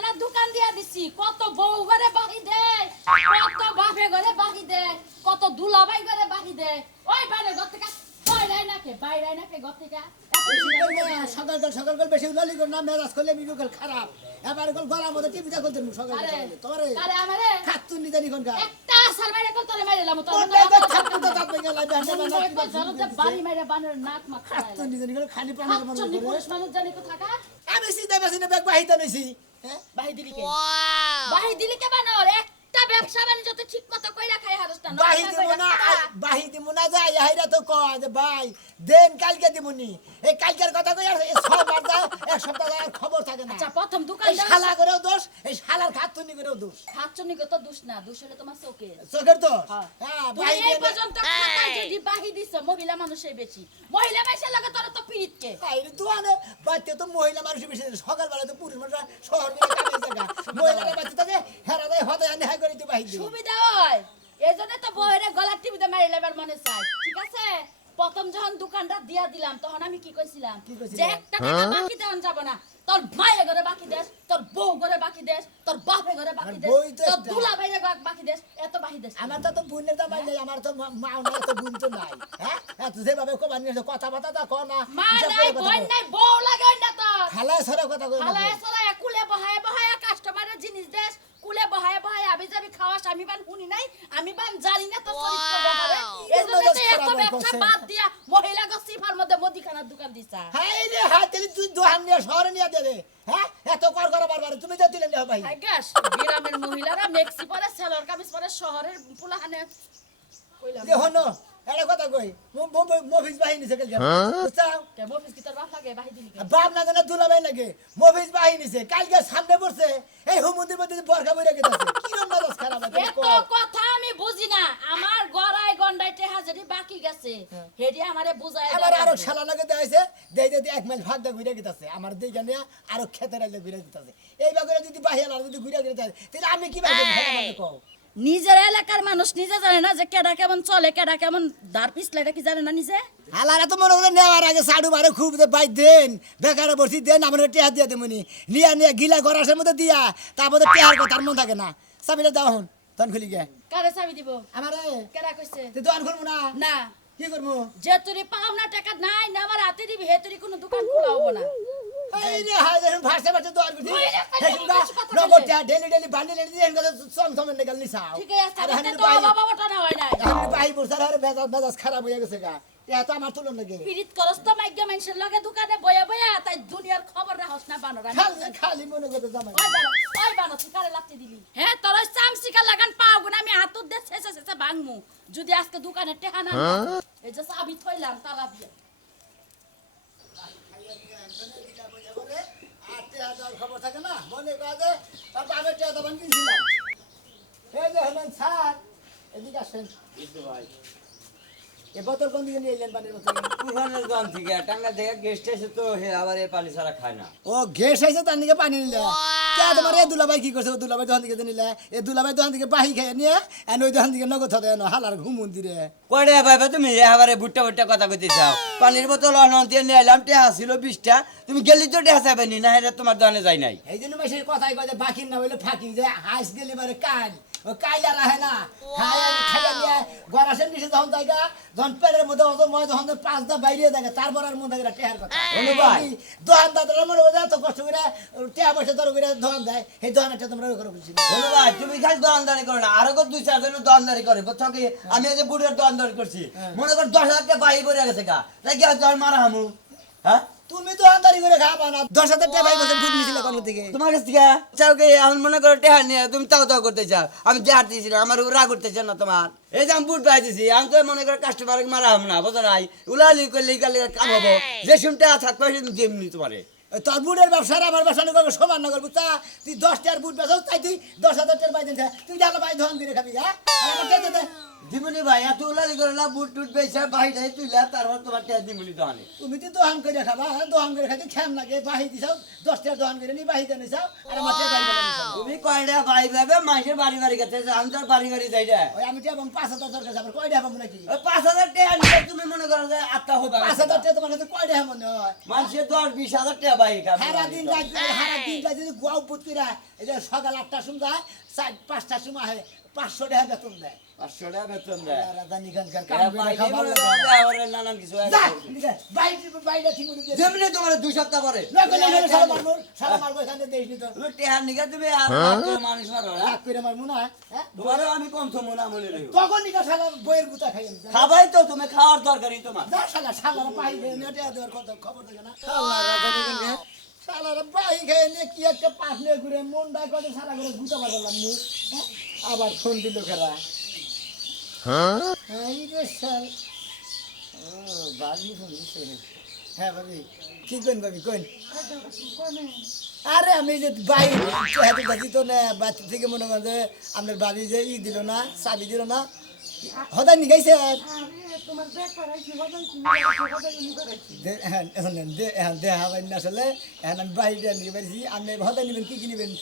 মুদিখানা দোকান দিয়া দিছি কত বউ ঘরে বাকি দেয় কত বাপে ঘরে বাকি দেয় কত দুলাভাই ঘরে বাকি দেয় ওই বাইরে ঘর থেকে বাইরে নাকে ঘর থেকে সকাল বেশি উলালি কর না মেজাজ করলে বিরুকাল খারাপ এবার কল গলার মধ্যে টিভি দেখো তুমি সকাল তোরে আরে আমারে খাতুন নি জানি কোনটা একটা আসার বাইরে কল তোরে মাইরালাম তো খাতুন তো তাপ গেল বাড়ি মাইরা বানর নাক মা খাতুন নি জানি খালি প্রাণ মনে চন্ডি পুরুষ মানুষ জানি কো থাকা আমি সিধা বেসিনে ব্যাগ বাহিতা নইছি হ্যাঁ বাহি দিলি কে বাহি দিলি কে বানর একটা ব্যবসা বাণিজ্য তো ঠিক মতো কইরা খাই হারস্তা বাহি দিমু না যাই হাইরা তো কয় যে ভাই দেন কালকে দিমুনি এই কালকের কথা কই আর ছবার যায় এক সপ্তাহ যায় খবর থাকে না আচ্ছা প্রথম দোকান এই শালা করেও দোষ এই শালার খাতুনি করেও দোষ খাচ্ছনি কো তো দোষ না দোষ হলে তোমার চোখে চোখের দোষ হ্যাঁ ভাই এই পর্যন্ত খাতা যদি বাহি দিছ মহিলা মানুষই বেশি মহিলা মাইসের লাগে তোর তো পিরিতকে আইরে দুয়ানে বাচ্চা তো মহিলা মানুষ বেশি সকালবেলা তো পুরুষ মানুষ শহর মিলে কাজে জায়গা মহিলারা বাচ্চা থাকে হেরা দেয় হতে নেহা করে দি বাহি দি সুবিধা হয় এজন্য তো বইরে গলার টিভিতে মারি লেবার মনে চাই ঠিক আছে প্রথম যখন দোকানটা দিয়া দিলাম তখন আমি কি কইছিলাম যে একটা টাকা বাকি দেন যাব না তোর মায়ের ঘরে বাকি দেস তোর বউ ঘরে বাকি দেস তোর বাপের ঘরে বাকি দেস তোর দুলা ভাইরে বাকি দেস এত বাকি দেস আমার তো বোনের দাম নাই আমার তো মা নাই তো বোন তো নাই হ্যাঁ তুই যেভাবে কবার নিয়ে কথা বাতা তা কর না মা নাই বোন নাই বউ লাগাই না তো খালায় সরে কথা কই না খালায় সরে কুলে বহায় কাস্টমারের জিনিস দেস কুলে বহায় আবি যাবি খাওয়াস আমি বান শুনি নাই আমি বান জানি না তো চরিত্র ব্যাপারে এজন্য তো এত ব্যবসা বাদ দিয়া মহিলা গসিফার মধ্যে মুদিখানার দোকান দিছা হাই রে হাতেলি তুই দোহান নিয়ে শহরে নিয়ে দেবে হ্যাঁ এত কর বারবার তুমি তো দিলেন না ভাই আই গাস গ্রামের মহিলারা মেক্সি পরে সেলর কামিজ পরে শহরের পোলাহানে কইলাম যে হনো এটা কথা কই মফিজ বাহিনী থেকে গেল বুঝছাও কে মফিজ কি তোর বাপ লাগে বাহি দিলি বাপ না জানা দুলাভাই লাগে মফিজ বাহিনী সে কালকে সামনে পড়ছে এই হুমুন্দির মধ্যে বরখা বইরা গেছে কি রকম মেজাজ খারাপ আছে এত কথা আমি বুঝি না আমার গড়াই গন্ডাইতে হাজারি বাকি গেছে হেডি আমারে বুঝায় আবার আরো শালা লাগে দেইছে দেই এক মাইল ভাগ দা ঘুরে গেছে আমার দেইগা নিয়া আরো খেতের আইলে ঘুরে গেছে এই বাগরে যদি বাহিয়ালা যদি ঘুরে গেছে তাহলে আমি কি ভাবে ভালো কও নিজের এলাকার মানুষ নিজে জানে না যে কেডা কেমন চলে কেডা কেমন দাঁড় পিছলে এটা কি জানে না নিজে হালারা তো মনে করে নেওয়ার আগে সাড়ু বারে খুব বাই দেন বেকারে বসি দেন আমার টেহা দিয়ে দেমনি নিয়া গিলা গরাসের মধ্যে দিয়া তারপরে টেহার কথার মন থাকে না চাবিটা দাও হন তখন খুলি গে কারে চাবি দিব আমারে কেডা কইছে তুই দোকান খুলবো না না কি করবো যে তুই পাওনা টাকা নাই না আমার হাতে দিবি হে তুই কোনো দোকান খোলা হবো না এই রে হাজার ভাষা ভাষা দোকান খুলি হেসুবা নগদ ডেলি বান্ডিল দিয়ে কথা সম সম নেগাল নিছাও ঠিক আছে তো বাবা ওটা না হয় নাই আমি ভাই বসার আরে মেজাজ খারাপ হয়ে গেছে গা এটা তো আমার তুলন লাগে পিরিত করস তো মাইগ্যা মানুষের লগে দোকানে বয়া তাই দুনিয়ার খবর রাখস না বানরা খালি মনে করতে জামাই ওই বানো তুই কারে লাত্তি দিলি হ্যাঁ তোর চামচিকা লাগান পাও গুনা আমি হাতুর দে শেষে ভাঙমু যদি আজকে দোকানে টেহা না এই যে চাবি থইলাম তালা দিয়ে খবর থাকে না মনে কাজে আমি টিয়া দোকান কিনছিলাম এই যে হলেন স্যার এদিকে আসেন ভাই এ বোতল কোন দিকে নিয়ে এলেন পানির বোতল তুফানের গান থেকে টাঙ্গা থেকে গেস্ট এসে তো হে আবার এই পানি ছাড়া খায় না ও গ্যাস আইছে তার নিকে পানি নিলে কে তোমার এ দুলাভাই কি করছে ও দুলাভাই দোকান থেকে নিলে এ দুলাভাই দোকান থেকে বাহি খেয়ে নিয়ে এন ওই দোকান থেকে নগদ হতে এনো হালার ঘুমুন দিরে কয়টা ভাইবা তুমি এবারে ভুট্টা কথা কইতে চাও পানির বোতল অনন্তিয়া নিয়ে এলাম টেহা ছিল 20টা তুমি গেলি তো টেহা চাইবে নি না এটা তোমার দোকানে যাই নাই এই জন্য মাসের কথাই কয় যে বাকির না হইলে ফাঁকি যে হাঁস গেলে মানে কাল ও কাইলা রাহে না খাইয়া নিয়ে গরাসের নিচে যখন জায়গা যখন পেটের মধ্যে অত ময় যখন পাঁচটা বাইরে থাকে তারপর আর মনে থাকে টেহার কথা দোকান দাদারা মনে হয় এত কষ্ট করে টেহা পয়সা ধরো করে দোকান দেয় এই দোকানটা তোমরা ওই করে বলছি ভাই তুমি খালি দোকানদারি করো না আরো 2-4 জন দোকানদারি করে বুঝছো কি আমি এই যে বুড়ের দোকানদারি করছি মনে কর 10,000 টাকা বাহি পড়ে গেছে গা তাই কি আর মারা হামু হ্যাঁ তুমি তো আন্দারি করে খাবা না 10,000 টাকা ভাই বসে ফুট নিছিল কোন দিকে তোমার কাছ থেকে চাও কি আমি মনে করো টেহা নিয়ে তুমি তাও করতে চাও আমি দেহার দিয়েছি না আমার রাগ করতেছে না তোমার এই যে আমি বুট পাই দিছি আমি তো মনে করো কাস্টমার মারা হাম না বুঝো নাই উলালি করলে কালে কাম হবো যে শুনতে থাকবে যেমনি তোমারে তোর বুটের ব্যবসার আমার ব্যবসা করবো সমান না করবো তা তুই 10 টাকার বুট বেচো তাই তুই 10,000 টাকার পাই দিন তুই দেখো ভাই ধন করে খাবি হ্যাঁ দিমুনি ভাই এত উলালি করে না বুট টুট বেচা বাহিটাই তুইলা তারপর তোমার টেহা দিমুনি দোকানে তুমি তো দোকান করে খাবা দোকান করে খাইতে খেম লাগে বাহি দিছাও 10 টাকা দোকান করে নি বাহি দেন নিছাও আর আমার টাকা বাই বলে নিছাও তুমি কয়টা ভাই ভাবে মাইসের বাড়ি গেছে আমি তোর বাড়ি যাই রে ওই আমি টাকা 5,000 টাকা যাব কয় টাকা পাবো নাকি ওই 5,000 টাকা নিয়ে তুমি মনে করো যে আত্মা হবে 5,000 টাকা তোমার কাছে কয় টাকা টাকা মনে হয় মানুষের 10-20 হাজার টাকা ভাই সারাদিন যদি গোয়া উপর করে এই যে সকাল 8টার সময় যায় 4-5টার সময় হয় 500 টাকা বেতন দেয় 500 টাকা বেতন দেয় রাজধানী এখানকার এরা কাম করে পাইলে খাবার মনে লাগে করেন না। যে আবার নানান কিছু হয়। যা, এদিকে, বাইরে ঠিক মতো দিয়ে দে। যেমনি তোমার 2 সপ্তাহ পরে না করলে এখানে সারা মারবো এখানে দেশনি তো। তুমি টেহার নিকা তুমি আর মানুষ মারো হ্যাঁ? রাগ করে মারবো না, হ্যাঁ? তোমারও আমি কম থমো না মনে রেখো তখন নিকা শালা বইয়ের গুতা খাই আমি। খাবাই তো তুমি খাওয়ার দরকারই তোমার যা শালারা পাই খেয়ে নেটে দেওয়ার কথা খবর থাকে না। শালারা পাই খেয়ে নিয়ে কি একটা পাশ নিয়ে ঘুরে মনটাই করে শালা করে গুতা মারলাম নি। হ্যাঁ? আবার ফোন দিল খেলা এই রে শাল ও বাবি ফোন দিছে হ্যাঁ ভাবি কি কোন ভাবি কোন আরে আমি যে বাইরে হাতে বাজি তো না বাচ্চা থেকে মনে করেন যে আপনার বাবি যে ই দিল না চাবি দিল না হদাই নিগাইছে আসলে আমি বাইরে নিয়ে পারছি আপনি হদাই নিবেন কি নিবেন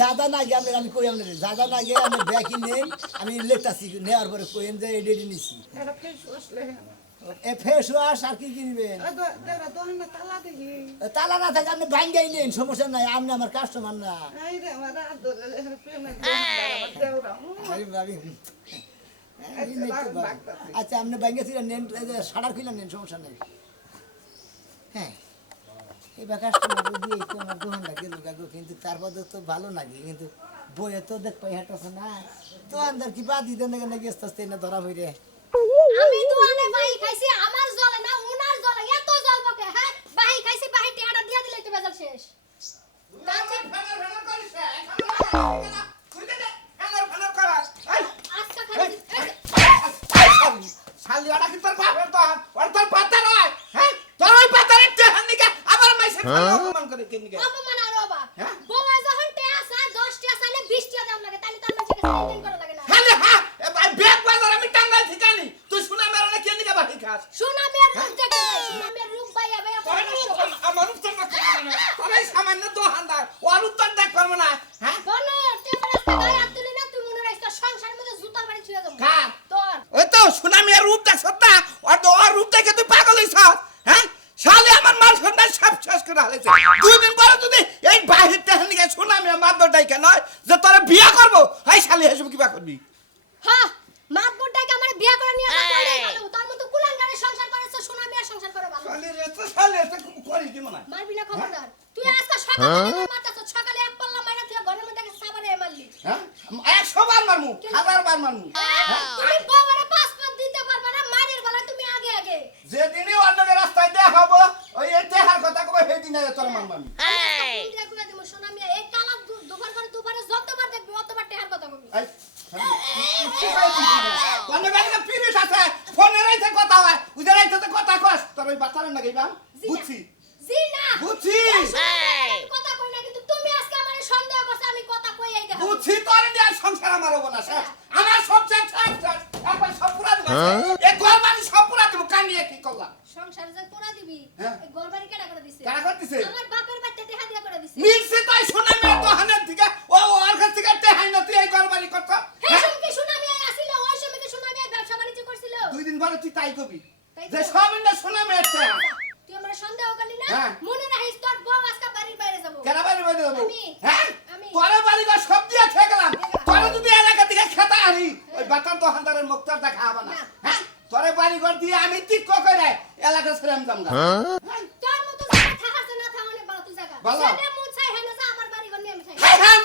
যাদা না গিয়ে আপনার আমি কই আপনার যাদা না গিয়ে আপনি ব্যাগই নেন আমি লেখতাছি নেওয়ার পরে কইন যে এডি নিছি ফেস ওয়াশ আর কি কিনবেন তালা না থাকে আপনি ভাঙ্গাই নেন সমস্যা নাই আপনি আমার কাস্টমার না আরে ভাবি আচ্ছা আপনি ব্যাঙ্গে ছিলেন নেন সাড়ার খুলে নেন সমস্যা নেই হ্যাঁ এবার কাস্টমার দিয়ে একটু আমার দোকানটা গেল গাগো কিন্তু তারপর তো ভালো লাগে কিন্তু বইয়ে তো দেখ পাই হাঁটাছে না তো আন্দার কি বাদি দেন না গেস্ত আসতে না ধরা হইরে আমি দোয়ানে বাহি খাইছি আমার জলে না উনার জলে এত জল বকে হ্যাঁ বাহি খাইছি বাহি টিয়াটা দিয়া দিলে তো বেজাল শেষ আজকা খালি শালিয়াটা কি তোর বাপের তো ওর তোর পাতা নয় হ্যাঁ তোর ওই পাতারে টেহান নিকে আবার মাইসে অপমান করে কেন নিকে অপমান আর বাবা হ্যাঁ? বউয়া যখন টিয়া চায় 10 টিয়া চাইলে 20 টিয়া দাম লাগে তাহলে তার মাঝে লেনদেন করা লাগে না খালি হ্যাঁ ব্যাগ বাজার আমি টাঙ্গাল ঠিকানি তুই শুনা মেরে না কেন নিকে বাকি খাস সোনা মেয়ের রূপ দেখে সোনা মেয়ের রূপ বাইয়া বাইয়া তোর আমার উত্তর না তোর এই সামান্য দোকানদার ওর উত্তর দেখ পারবো না হ্যাঁ বলো টেবিল রাস্তা গায়ে হাত তুলি না তুই মনে রাখছ সংসারের মধ্যে জুতার বাড়ি ছুঁয়ে যাবো কার? তোর ওই তো সোনা মেয়ের রূপ দেখ সত্তা ওর রূপ দেখে তুই পাগল হইছ হ্যাঁ শালি আমার মাল সন্ধান সব শেষ করে হালাইছে 2 দিন পরে যদি এই বাহির টেহান নিকে সোনা মেয়ে মাদরটাই কেন যে তোরা বিয়ে করবো এই শালি এসব কিবা করবি হ্যাঁ মাতবুরটাকে আমার বিয়া করে নিয়ে আসা পড়ে ভালো তার মতো কুলাঙ্গারে সংসার করেছে সোনা মেয়ের সংসার করে ভালো শালি এত করি কি মনে হয় মারবি না খবরদার তুই আজকে সকালে মারতাছ সকালে এক পাল্লা মাইরা তুই ঘরের মধ্যে সাবারে মারলি হ্যাঁ 100 বার মারমু 1000 বার মারমু তুমি বউরে পাসপোর্ট দিতে পারবে না মারের বেলা তুমি আগে আগে যেদিনই অন্যকে রাস্তায় দেখাবো ওই দেখার কথা কবে সেই দিনে তোর মারবো আমি এই গুলা দিমু সোনা মেয়ে এই কালা দুবার করে দুবারে যতবার দেখবি অতবার টেহার কথা বলবি এই অন্য গাড়িতে পিরিস আছে ফোনে রাইতে কথা হয় উদে রাইতে তো কথা কস তোর ওই বাতারে না গাইবা বুঝছি জি না বুঝছি আমি কথা কই না কিন্তু তুমি আজকে আমারে সন্দেহ করছ আমি কথা কই এই দেখা বুঝছি তোর নিয়ে সংসার আমার হবো না শেষ আমার সব শেষ একবার সব পুরা দিব এই ঘর মানে সব পুরা দিব কানিয়ে কি করলাম সংসার যে তোরা দিবি হ্যাঁ। এই গরবারি কেডা করে দিছে কারা করতেছে আমার বাপের বাচ্চা টেহা দিয়া করে দিছে মিলছে তাই শোনা মেয়ে দোহানের থেকে ও ওর কাছ থেকে টেহাই না তুই এই ঘর বাড়ি করছ হে সমকে সোনা মেয়ে আসিল ওই সময় কি সোনা মেয়ে ব্যবসা বাণিজ্য করছিল 2 দিন পরে তুই তাই কবি তাই যে তো। সব না শোনা মেয়ে টেহা তুই আমার সন্দেহ করলি না হ্যাঁ। মনে রাখিস তোর বউ আজকে বাড়ির বাইরে যাব কেন বাড়ি বাড়ি যাবো আমি। হ্যাঁ আমি। তোরে বাড়ি না সব দিয়ে ঠেকলাম তোরে যদি এলাকা থেকে খেতা আনি ওই বাতার দোকানদারের মুখটা দেখা হবে না না। হ্যাঁ তোরে বাড়ি ঘর দিয়ে আমি ঠিক করে এলাকা ছেড়ে আমি যাম গা। হ্যাঁ তোর মতো জায়গা থাকাছে না থাকা অনেক ভালো তুই জায়গা ভালো। সেটা মন চাই হেন যা আমার বাড়ি ঘর নিয়ে আমি থাকি হ্যাঁ হ্যাঁ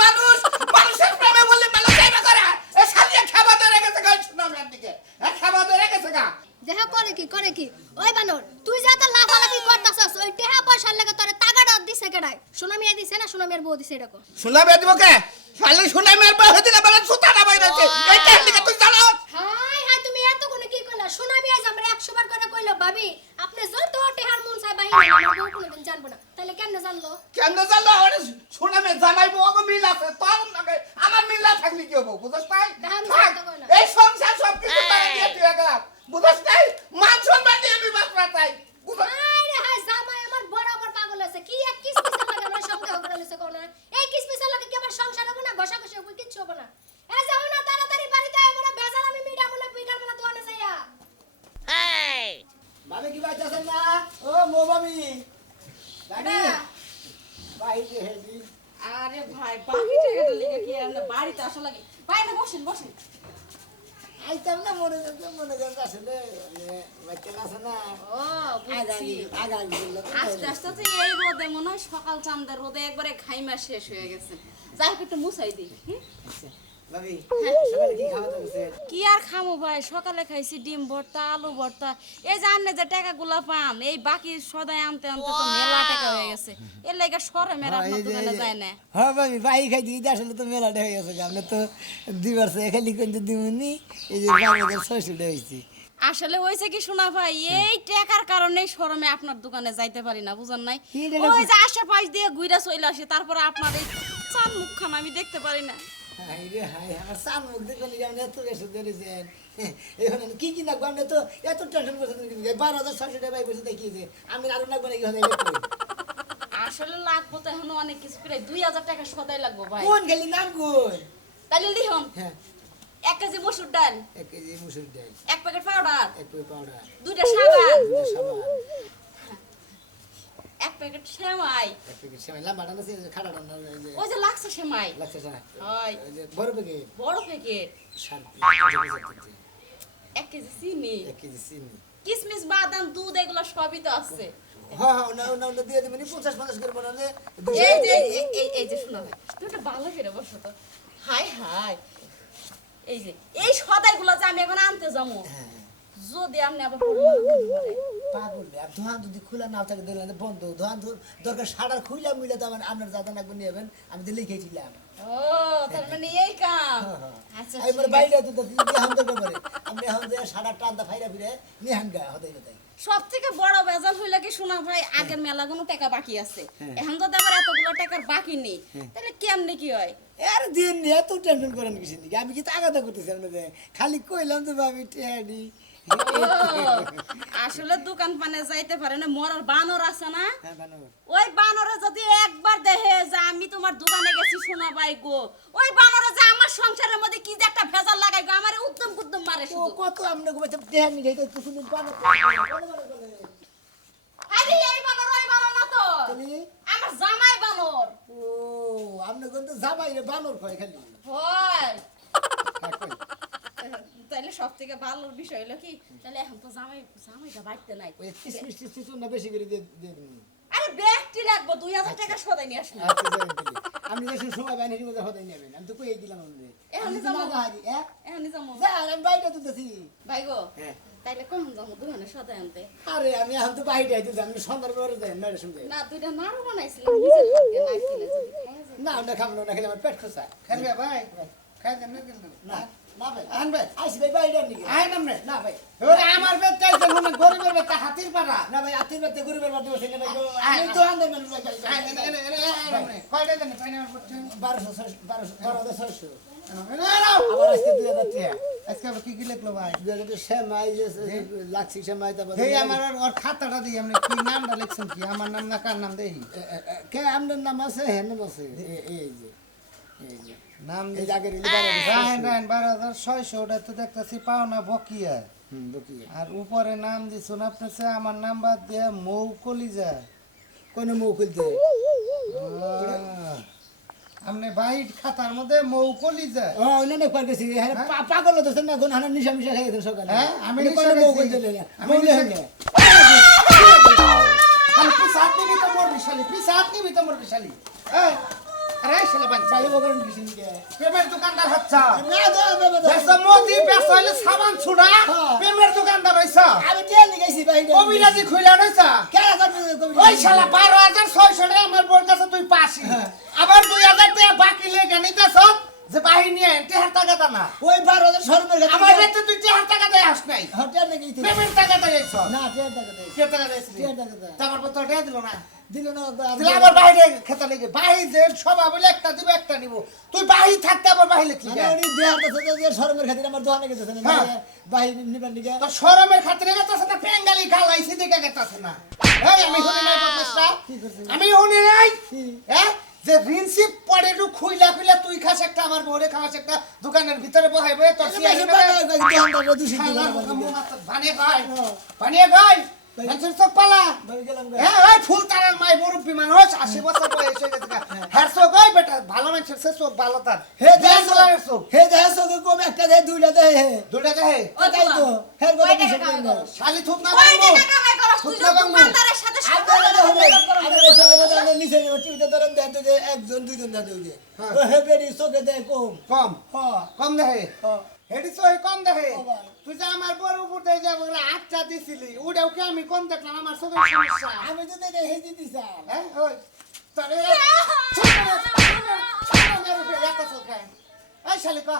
মানুষের প্রেমে বললে মানুষ যাইবে করে এ শালিয়া খাবার ধরে গেছে গা শোনা মেয়ের দিকে হ্যাঁ খাবার ধরে গেছে গা দেহা করে কি ওই বানর তুই যা তো লাফালাফি করতাছস ওই টেহা পয়সার লাগে তোরে টাকাটা দিছে কেডাই সোনা মেয়ে দিছে না সোনা মেয়ের বউ দিছে এটা কো শোনা মেয়ে দিব কে শালি শোনা মেয়ের বউ হতে না বলে সুতাটা বাইরেছে এই টেকনিকে তুই জানো হাই হাই তুমি এত কোনে কি কইলা সোনা মেয়ে আজ আমরা 100 বার করে কইলো ভাবি আপনি যত টেহার মন চাই বাহির আমার বউ কোনদিন জানবো না তাহলে কেন জানলো কেন জানলো ওরে শোনা মেয়ে জানাইবো ওকে মিল আছে তোর নাকি আমার মিল না থাকলে কি হবো বুঝছ তাই দাম থাক, জানতে কই না। এই সংসার সব কিছু তারা দিয়ে তুই গেলাম বুঝছ তাই মান সম্মান দিয়ে আমি বাঁচবা তাই বুঝছ হাই রে হাই জামাই আমার বরাবর পাগল আছে কি এক কিস পিছে লাগে আমার সন্দেহ করে লইছে কোন এই কিস পিছে লাগে কি আমার সংসার হবে না ঘষাঘষি হবে কিচ্ছু হবে না এই যাও না তাড়াতাড়ি বাড়িতে আয় মোরা বেজাল আমি মিঠা বলে পিঠার বেলা দোয়ানে যাইয়া ভাবি কি বাইতেছেন না ও মো ভাবি রানী বাইরে হেডি আরে ভাই বাকি টাকাটা লিখে কি আমরা বাড়িতে আসা লাগে ভাই না বসেন বসেন আইতাম না মনে করে আসলে বাচ্চা আছে না ও বুঝছি আগামী আস্তে আস্তে তো এই রোদে মনে হয় সকাল চান্দের রোদে একবারে খাইমা শেষ হয়ে গেছে যাই হোক একটু মুছাই দিই ভাবি সকালে কি খাওয়া দাওয়া কি আর খামো ভাই সকালে খাইছি ডিম ভর্তা আলু ভর্তা এই যে আনলে যে টাকাগুলা পাম এই বাকি সদাই আনতে আনতে তো মেলা টাকা হয়ে গেছে এর লাগে সরে মেরা আপনার দোকানে যায় না হ্যাঁ ভাবি বাই খাই দিই আসলে তো মেলাটা হয়ে গেছে আপনি তো দিবার খালি কিন্তু দিমুনি এই যে 12,600 হয়েছে আসলে হয়েছে কি শোনা ভাই এই টাকার কারণেই শরমে আপনার দোকানে যাইতে পারি না বুঝেন নাই কি টাকা? ওই যে আশেপাশ দিয়ে ঘুরে চলে আসে তারপরে আপনার এই চান মুখখান আমি দেখতে পারি না হাই রে হাই আমার সান মুখ দেখবেন আপনি এত বেশি ধরেছেন এখন কি কি লাগবে আপনি তো এত টেনশন করছেন 12,600 টাকা পাই বসে দেখিয়েছে আমি আরো লাগবে নাকি হলে আসলে লাগবো তো এখন অনেক কিছু প্রায় 2,000 টাকা সদাই লাগবো ভাই কোন খালি নাম কোন তাহলে লিখুন হ্যাঁ 1 কেজি মসুর ডাল 1 কেজি মুসুর ডাল 1 প্যাকেট পাউডার 1 প্যাকেট পাউডার 2টা সাবান 2টা সাবান 1 প্যাকেট সেমাই 1 প্যাকেট সেমাই লাম্বাটা না খাটাটা না ওই যে লাগছে সেমাই লাগছে না হয় ওই যে বড় প্যাকেট বড় প্যাকেট 1 কেজি চিনি 1 কেজি চিনি কিশমিশ বাদাম দুধ এগুলো সবই তো আছে হ্যাঁ হ্যাঁ না দিয়ে দিবেন 50-50 করে বানালে এই যে এই যে শোনো ভাই তুমি একটা ভালো করে বসো তো হাই হাই এই যে এই সদাইগুলো যে আমি এখন আনতে যাবো যদি আপনি আবার পাগল আর ধোঁয়া যদি খোলা না থাকে দিলে বন্ধ ধোঁয়া দরকার সাড়ার খুইলা মিলে তো আপনার যাতা নাকবো নিয়ে যাবেন আমি তো লিখেছিলাম ও তার মানে এই কাম আচ্ছা এবার বাইরে তো হাম দরকার পরে আমি এখন যে সাড়া টান্দা ফাইরা ফিরে নিহান গা হদাই হদাই সব থেকে বড় বেজাল হইলা কি শোনা ভাই আগের মেলা কোনো টাকা বাকি আছে এখন তো আবার এতগুলো টাকার বাকি নেই তাহলে কেমনে কি হয় আর দিন নিয়ে এত টেনশন করেন কিছু নাকি আমি কি তাগাদা করতেছি আপনাদের খালি কইলাম তো ভাবি টেয়ারি ও, আসলে দোকান পানে যাইতে পারে না মরার বানর আছে না হ্যাঁ বানর ওই বানরে যদি একবার দেখে যে আমি তোমার দোকানে গেছি শোনা ভাই গো ওই বানরে যে আমার সংসারের মধ্যে কি যে একটা ভেজাল লাগাই গো আমারে উদ্যম কুদ্দম মারে ও শুধু কত আপনাকে বলছে টেহার নিয়ে তো শুনুন বানর আরে এই বানর ওই বানর না তো খালি আমার জামাই বানর ও আপনি কিন্তু জামাই রে বানর কয় খালি হয় হ্যাঁ, কই। তাহলে সব থেকে ভালো বিষয় হলো কি তাহলে এখন তো জামাইটা বাড়তে নাই ওই টিস না বেশি করে দিয়ে দিন আরে ব্যাগটি লাগবো 2,000 টাকা সদাই নিয়ে আসলে আচ্ছা যাবেন তাহলে। আপনি যে সময় বাইরে মধ্যে হদাই নেবেন আমি তো কই দিলাম আপনাদের এখন আমি তো যাবো। না যাই এখন যাবো যা আমি বাইরে তো দেখি ভাই গো হ্যাঁ তাইলে কখন যাবো দোকানে সদাই আনতে আরে আমি এখন তো বাইরে আইতে আমি সন্ধ্যার পরে যাই না শুনতে না দুইটা নাড়ু বানাইছিলাম নিজের হাত দিয়ে নাড়ছিলে যদি খাওয়া যায় না আমরা খাবো না খেলে আমার পেট খোসা খাবি ভাই খাই দেন না কিন্তু না না ভাই আন ভাই আইসি ভাই বাইরে আনি আয় নামরে না ভাই ওরে আমার বেদ চাইছে মনে গরিবের বেদ হাতির পাড়া না ভাই আত্মীয় বাড়িতে গরিবের বাড়িতে বসে না ভাই আয়, আমি তো আনতে মানুষ ভাই আয় এনে এনে এনে আয় নামরে কয়টা দেন ফাইনাল করতে 12,600 নাও আবার আজকে 2,000 টাকা আজকে আবার কি কি লিখলো ভাই 2,000 সেমাই লাক্সি সেমাই তারপর হেই আমার ওর খাতাটা দিই আপনি কি নামটা লিখছেন কি আমার নাম না কার নাম দেই কে আপনার নাম আছে হ্যাঁ নাম আছে এই যে নাম এই যে আগের রাহেন রাহেন 12,600 ওটা তো দেখতেছি পাওনা বকিয়া বকিয়া আর উপরে নাম দিছুন আপনার আমার নাম্বার দিয়ে মৌ কলিজা কোন মুখ খুলতে আপনি বাইট খাতার মধ্যে মৌ কলিজা ও না না পার গেছি হ্যাঁ পাগল তো না কোন হানা নিশা মিশা খাই দেন সকালে হ্যাঁ আমি কোন নিশা মুখ খাইছি। খুলতে না আমি বলে নিশা- হলে খালি পিসাত নিবি তো মোর বিশালি পিসাত নিবি তো মোর বিশালি এই আরে শালা বান চাই বকরেন কিছু নি কে পেমেন্ট দোকানদার হচ্ছা না দাও বাবা বেসা মোদি বেসা হইলে সাবান ছুড়া হ্যাঁ। পেমেন্ট দোকানদার হইছা আমি তেল নিয়েছি ভাই কবিরাজি খুইলা নইছা কে করবে ওই শালা 12,600 টাকা আমার বোর কাছে তুই পাসি আবার 2,000 টাকা বাকি লেগে নিতেছ যে বাহিনী এন্টি হাত টাকা না ওই 12,000 শর্মের কথা আমার কাছে তুই 4 টাকা দেয় আস নাই হোটেল নাকি পেমেন্ট টাকা দেয়ছ না তেল টাকা দেই কে টাকা দেয়ছ তেল টাকা দেই তোমার পর তো টাকা দিল না দিল না তাহলে আবার বাইরে খেতে লেগে বাহি যে সবা বলে একটা দিব একটা নিব তুই বাহি থাকতে আবার বাহি লিখলি মানে ওই দেহার তো যে শর্মের খাতির আমার দোকানে গেছে না হ্যাঁ। বাহির নিবেন নিকে তো শরমের খাতিরে গেছস না পেঙ্গালি গালাইছি দিকে গেছস না এই আমি শুনি নাই বদমাশটা আমি শুনি নাই হ্যাঁ যে রিনসিপ পড়ে একটু খুইলা খুইলা তুই খাস একটা আমার বউরে খাওয়াস একটা দোকানের ভিতরে বহাইবে তোর বেশি দোকানদার দূষিত বানিয়ে গায় মানুষের চোখ পালা ভাই গেলাম হ্যাঁ ওই সুলতানের মাই মুরব্বী মানুষ 80 বছর বয়স হয়ে গেছে হ্যাঁ চোখ ওই বেটা ভালো মানুষের সে চোখ ভালো তার হে দেশ দেশ চলার চোখ হে দেশ ওকে কম একটা দেয় দুইটা দেয় হে দুটা দেখে ও তাই তো হে কয় কথা টাকা বিষয় কামাই না করো? শালি থুপ না কয় করবো টাকা কামাই করো? তুই থুপ তো না করবো দোকানদারের সাথে আপনারা সম্পর্ক হবে ডেভেলপ করো। আপনারা সবাই জানেন নিচে টিভিতে ধরেন দেন তো যে একজন দুইজন দেন তো যে হ্যাঁ। ও হে বেডি চোখে দেয় কম কম হ্যাঁ কম দেখে হ্যাঁ হেডি সই কম দেখে ও ভাই। তুই যে আমার বড় উপর দিয়ে যাবো আটটা দিছিলি ওটাও কি আমি কম দেখলাম আমার চোখের সমস্যা আমি তো দেয় হে দিতে চাই হ্যাঁ ওই তারে এই শালি কা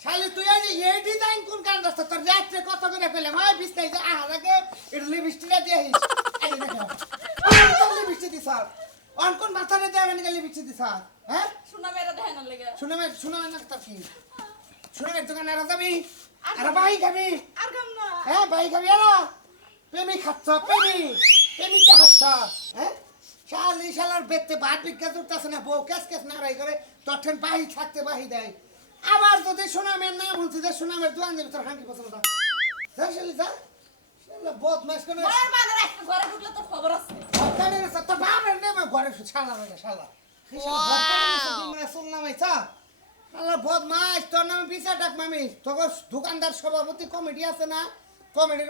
শালি তুই আজ এই ডিজাইন কোন কান রাস্তা তোর রাত্রে কত করে পেলাম ওই বিস্তাই যে আহার আগে এটা লিপস্টিকটা দিয়ে হিস এই দেখো তোর লিপস্টিক দিছ অন কোন মাথারে দেয় মানে লিপস্টিক দিছ হ্যাঁ শোনা মেরে দেখেন না লেগে। শুনে না তার কি শুনে দোকানে আর যাবি আর ভাই খাবি আর কাম না। হ্যাঁ ভাই খাবি আর প্রেমী খাচ্ছ প্রেমিকা খাচ্ছ হ্যাঁ শালি শালার বেতে ভাত বিজ্ঞান উঠতেছে না বউ কেস নাড়াই করে তখন বাহি থাকতে বাহি দেয় আবার যদি সুনামের নাম বলছি যে সুনামের দোয়ান দেবে তোর হাঁটি পছন্দ যা শালি যা শালা বদমাইশ করে ঘরের বাজার একটা ঘরে ঢুকলে তোর খবর আছে। ঘরকানে রেছে তোর বাপের নেমে ঘরে শালা হয়ে শালা শালা বদমাইশ তোর নামে বিচার ডাক মামি তোর দোকানদার সভাপতি কমিটি আছে না কমিটির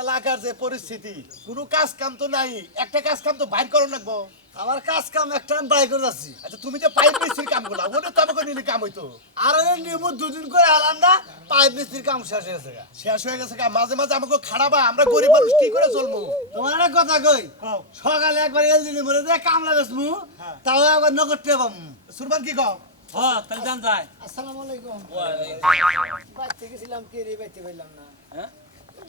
এলাকার যে পরিস্থিতি কোনো কাজ কাম তো নাই একটা কাজ কাম তো বাইর করো লাগবো আমার কাজ কাম একটা আমি বাই করে যাচ্ছি আচ্ছা তুমি যে পাইপ মিস্ত্রির কাম করলা ওটা তো আমাকে নিলে কাম হইতো আর নিয়ম দুদিন করে আলাম না পাইপ মিস্ত্রির কাম শেষ হয়েছে গা। শেষ হয়ে গেছে গা, মাঝে মাঝে আমাকে খারাপা আমরা গরিব মানুষ কি করে চলবো তোমার একটা কথা কই কও। সকালে একবার এলজিনি মরে দিয়ে কামলা বেসমু তাও একবার নগদ টেয়ে পাবো সুরমান কি কও হ্যাঁ তাহলে জান যায় আসসালামু আলাইকুম ওয়ালাইকুম বাইতে গেছিলাম কে রে বাইতে পাইলাম না হ্যাঁ?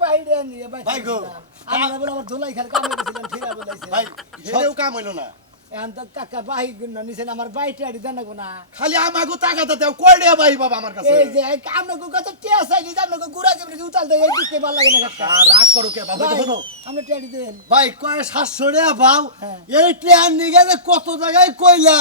বাইরে নিয়ে বাইতে ভাই গো। গেছিলাম। আমরা বলে আমার ধুলাই খেলে কামে গেছিলাম ফিরা বলাইছে ভাই হেরেও কাম হইলো না এখন তো কাকা বাহি গুণ নিছেন আমার বাইটে আড়ি দেন না খালি আমাকে টাকাটা দাও কয় টাকা ভাই বাবা আমার কাছে এই যে আপনাকে কত টিয়া চাইলি আপনাকে গুড়া কেমনি উতাল দেয় এই দিকে ভালো লাগে না কাকা আর রাগ করো কে বাবা দেখো না আপনি টিয়াড়ি দেন ভাই কয় 700 টাকা পাও হ্যাঁ। এই ট্রেন নিয়ে কত জায়গায় কইলা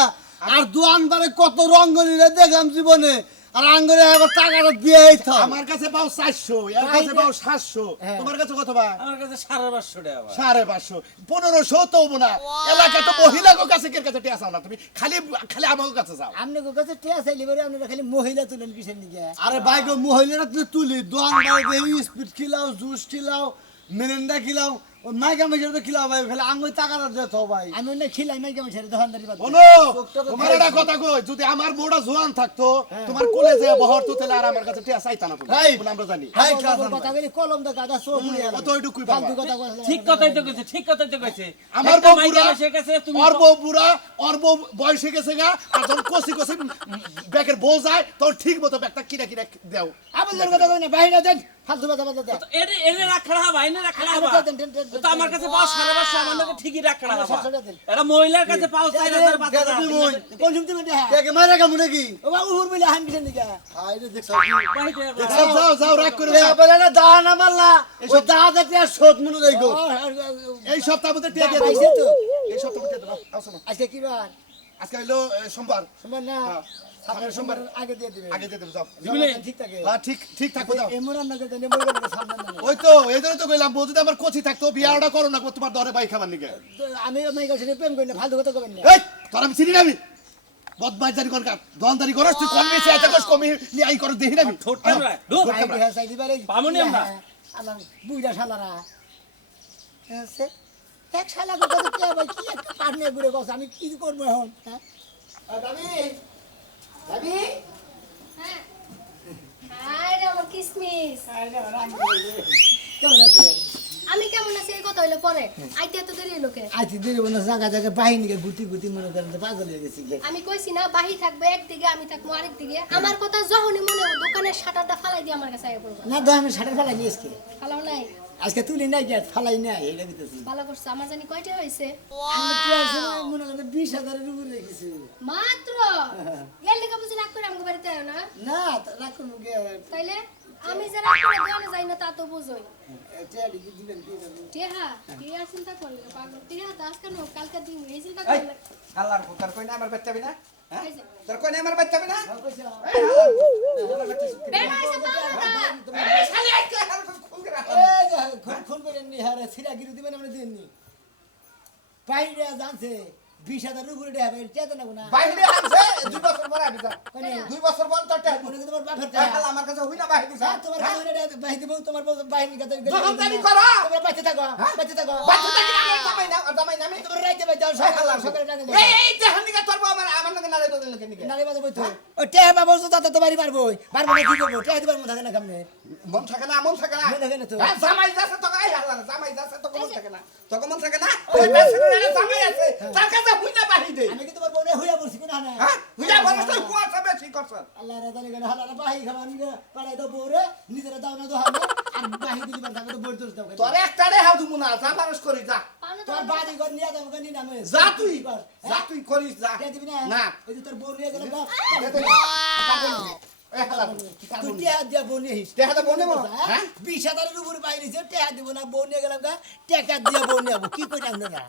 আর দোয়ান বারে কত রঙ্গনীরে দেখলাম জীবনে আর আঙ্গরে আবার টাকাটা দিয়ে আইতাম আমার কাছে পাও 400 এর কাছে পাও 700 হ্যাঁ। তোমার কাছে কত ভাই আমার কাছে 550 টাকা ভাই। 550 1500 তো হবো না এলাকা তো মহিলাগো কাছে কে কাছে টিয়া চাও না তুমি খালি খালি আমার কাছে যাও আপনাকে কাছে টিয়া চাইলি বলে আপনারা খালি মহিলা তুলেন কিসের নিকে আরে ভাই গো মহিলারা তুলি দোয়ান বারে স্পিড খিলাও জুস খিলাও মেরেন্ডা খিলাও ও মাইকা মেশে তো খিলাও ভাই খালি আঙ্গুই টাকাটা দে তো ভাই আমি না খিলাই নাই কেমন ছেড়ে দোকানদারি বাদ শোনো তোমার একটা কথা কই যদি আমার মোড়া জোয়ান থাকতো তোমার কোলে যে বহর তো তাহলে আর আমার কাছে টিয়া চাইতা না তুমি ভাই। বলে আমরা জানি ভাই কথা বলি কলম দা কাদা সব মুড়ি আর অত ওইটুকুই বাবা। ফালতু কথা কইছে ঠিক কথাই তো কইছে ঠিক কথাই তো কইছে আমার একটা বউ মাইকা বুড়া মাসের কাছে তুমি ওর বউ বুড়া ওর বউ বয়স হয়ে গেছে গা আর যখন কষি কষি ব্যাগের বউ যায় তখন ঠিক মতো ব্যাগটা কিনা কিনা দেও আপনাদের কথা কই না বাইরে দেন ফালতু কথা বলতে দেন এনে এনে রাখড়া হবা এনে রাখড়া হবা দেন, দেন, দেন, তো আমার কাছে পাও 550 আমার কাছে ঠিকই রাখড়া হবা 700 টাকা দেন। এটা মহিলার কাছে পাও 4000 5000 কোন শুনতে মেটে হ্যাঁ কে মারা কামু নাকি ও বাবু হুর বলে হান কিসের নিকে আইরে দেখছ যাও যাও যাও রাগ করে কে বলে না দাও না মারলা ও দাও দেখতে শোধ মনে দেখো এই সপ্তাহের মধ্যে টিয়া দিয়ে পাইছে দেবো তো এই সপ্তাহের মধ্যে দেবো আসো না আজকে কি বার আজকে হলো সোমবার সোমবার না হ্যাঁ। সামনের সোমবার আগে দিয়ে দিবে আগে দিয়ে দেবো যাও দিবিলে? ঠিক থাকে হ্যাঁ ঠিক ঠিক থাকবো যাও এমন রান্না করে দেন এমন করে সামনে দেন ওই তো এই জন্য তো কইলাম বউ যদি আমার কোচি থাকতো বিয়াটা করো না তোমার দরে ভাই খাবার নিকে আমি মাই কাছে প্রেম করি না ফালতু কথা কবেন না এই তোর আমি চিনি না আমি বদমাইশারি কর কাট দোকানদারি করস তুই কম বেশি এত কষ্ট কমি নি আই কর দেখি না আমি ঠোঁট কামড়া ঢুক ঠোঁট কামড়া। হ্যাঁ চাই দিবারে পামনি আমরা? আমার বুইড়া শালারা আছে এক শালা কথা তো কি ভাই কি একটা পারনে ঘুরে বস আমি কি করব এখন হ্যাঁ দাবি দাবি হ্যাঁ আরে আমার কিসমিস কেমন আছে আমি কেমন আছি এই কথা হইলো পরে আইতে এত দেরি লোকে আইতি দিদি বলে জায়গা জায়গা বাহিনীকে গুটি গুটি মনে করেন তো পাগল হয়ে গেছি আমি কইছি না বাহি থাকবে একদিকে আমি থাকবো আরেক দিকে আমার কথা যখনই মনে হয় দোকানের শাটারটা ফালাই দিয়ে আমার কাছে আইয়া পড়বো না তো আমি ষাটের ফেলাই নিয়ে এসছি ফালাও নাই আজকে তুলি নাই গিয়ে ফালাই নাই এটা দিতেছি ভালো করছো আমার জানি কয়টা হয়েছে আমি কি আছে মনে করেন 20,000 উপরে রেখেছি মাত্র এর লেগে বুঝি রাগ করে আমাকে বাড়িতে আয় না না রাখুন তাইলে আমি যে রাগ করে দোকানে যাই না তা তো বুঝোই দিবেন কি টেহা টেহা চিন্তা করলে পাগল টেহা তো আজকে নোক কালকে দিন এই চিন্তা করলে আল্লাহর তোর কই না আমার বাচ্চাবি না হ্যাঁ এই যে, তোর কই না আমার বাচ্চাবি না বের হইছে পাগলটা। শালি আইকে খুন করে ফোন করেন নি হ্যাঁ সিরা গিরু দিবেন আমরা দেননি বাইরে জানছে 20,000 উপরে দেয়া ভাই টেতে না না বাইরে আনছে 2 বছর পরে আইছা কোনে? 2 বছর পর তো টেহা মনে করে তোমার বাপের এই টাকা শালা আমার কাছে হই না বাইরে দিছা তোমার কাছে বাহি দিব তোমার বাহিনী কাছে দখলদারি করো। তোমরা বাঁচে থাকো বাঁচে থাকো বাচ্চাটা কি না জামাই না আমি তোমরা রাইতে বাইতে সকালে টাকা দাও এই টেহা নিকে তোর আমার নাকি নারে তো দিলে কেন নালে বাজে বইতো ও টেহা বাবু তো তাতে তো বাড়ি পারবো পারবো না কি করবো টেহা দিবার মন থাকে না কামনে মন থাকে না মন থাকে না মন থাকে না তো। হ্যাঁ, জামাই যাচ্ছে তো গাই হাল্লা জামাই যাচ্ছে তো মন থাকে না তো মন থাকে না ওই বেসরে জামাই আছে তার কাছে হুই না বাহি দে আমি কি তোমার বোনে হইয়া বলছি কিনা না হ্যাঁ হুইয়া বলছ তুই কুয়াশা বেশি করছ আল্লাহ রাজানি গেল হালারা বাহি খাওয়া আমি পাড়াই দাও বউরে নিজেরা দাও না তো হামে আর বাহি দিলি বান্দা তো বই দোষ দাও তোর একটা রে হাউ দুমু না যা মানুষ করি যা পাওনা তোর বাড়ি ঘর নিয়ে দাও কানি নামে যা তুই যা তুই করিস যা কে দিবি না না ওই যে তোর বউ নিয়ে গেল বাপ দে দে। এই হালা তুই টেহা দিয়া বউ নিয়ে হিস টেহা দিয়া বউ নেবো? হ্যাঁ? 20,000 উপরে বাইরে টেহা দিব না বউ নিয়ে গেলাম গা টেকা দিয়া বউ নিয়ে কি কইতাম না